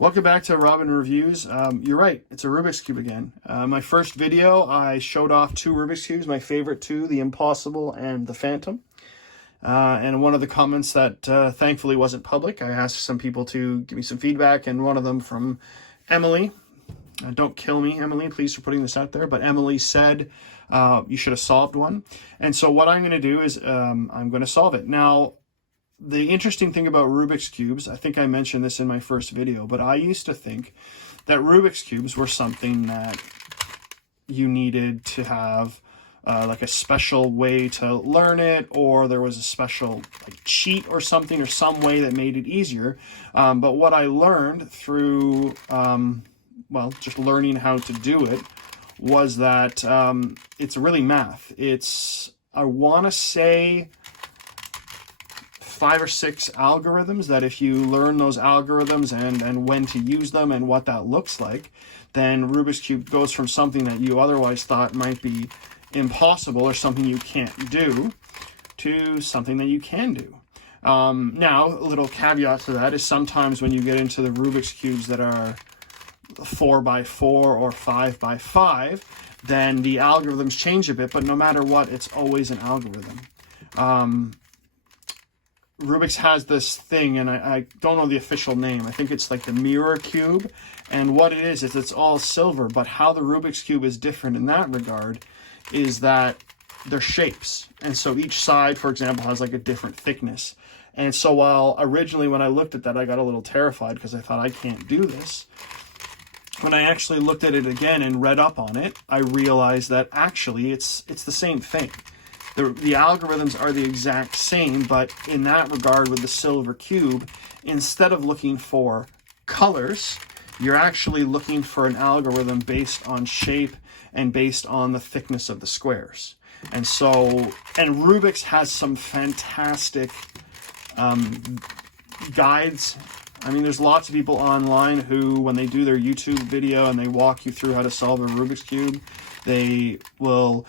Welcome back to Robin Reviews. You're right, it's a Rubik's Cube again. My first video, I showed off two Rubik's Cubes, my favorite two, the Impossible and the Phantom. And one of the comments that thankfully wasn't public, I asked some people to give me some feedback, and one of them from Emily. Don't kill me, Emily, please, for putting this out there. But Emily said you should have solved one. And so what I'm going to do is I'm going to solve it. Now, the interesting thing about Rubik's Cubes, I think I mentioned this in my first video, but I used to think that Rubik's Cubes were something that you needed to have like a special way to learn it, or there was a special cheat or something, or some way that made it easier. But what I learned through, well, just learning how to do it, was that it's really math. It's, I want to say, 5 or 6 algorithms that if you learn those algorithms and when to use them and what that looks like, then Rubik's Cube goes from something that you otherwise thought might be impossible or something you can't do to something that you can do. Now, a little caveat to that is sometimes when you get into the Rubik's Cubes that are 4x4 or 5x5, then the algorithms change a bit, but no matter what, it's always an algorithm. Rubik's has this thing, and I don't know the official name. I think it's like the mirror cube, and what it is it's all silver, but how the Rubik's Cube is different in that regard is that they're shapes. And so each side, for example, has like a different thickness. And so while originally when I looked at that, I got a little terrified because I thought I can't do this. When I actually looked at it again and read up on it, I realized that actually it's the same thing. The algorithms are the exact same, but in that regard with the silver cube, instead of looking for colors, you're actually looking for an algorithm based on shape and based on the thickness of the squares. And so, and Rubik's has some fantastic guides. I mean, there's lots of people online who, when they do their YouTube video and they walk you through how to solve a Rubik's Cube, they will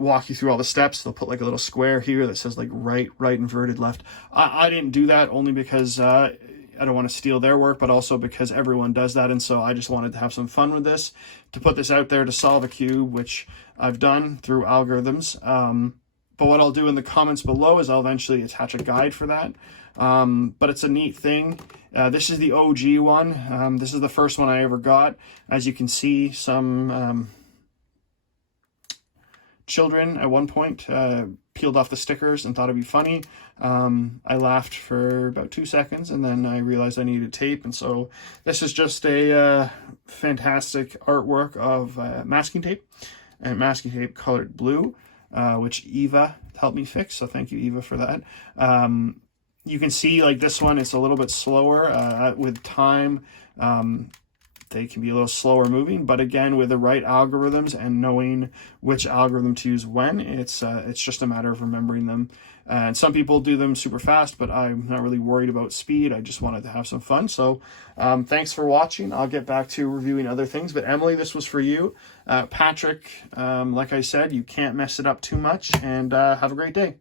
walk you through all the steps. They'll put like a little square here that says like right, inverted, left. I didn't do that only because I don't want to steal their work, but also because everyone does that. And so I just wanted to have some fun with this, to put this out there to solve a cube, which I've done through algorithms. But what I'll do in the comments below is I'll eventually attach a guide for that. But it's a neat thing. This is the OG one. This is the first one I ever got. As you can see, some children at one point peeled off the stickers and thought it'd be funny. I laughed for about 2 seconds, and then I realized I needed tape. And so this is just a fantastic artwork of masking tape, and masking tape colored blue, which Eva helped me fix. So thank you, Eva, for that. You can see like this one, it's a little bit slower with time. They can be a little slower moving, but again, with the right algorithms and knowing which algorithm to use when, it's just a matter of remembering them. And some people do them super fast, but I'm not really worried about speed. I just wanted to have some fun. So thanks for watching. I'll get back to reviewing other things, but Emily, this was for you. Patrick, like I said, you can't mess it up too much, and have a great day.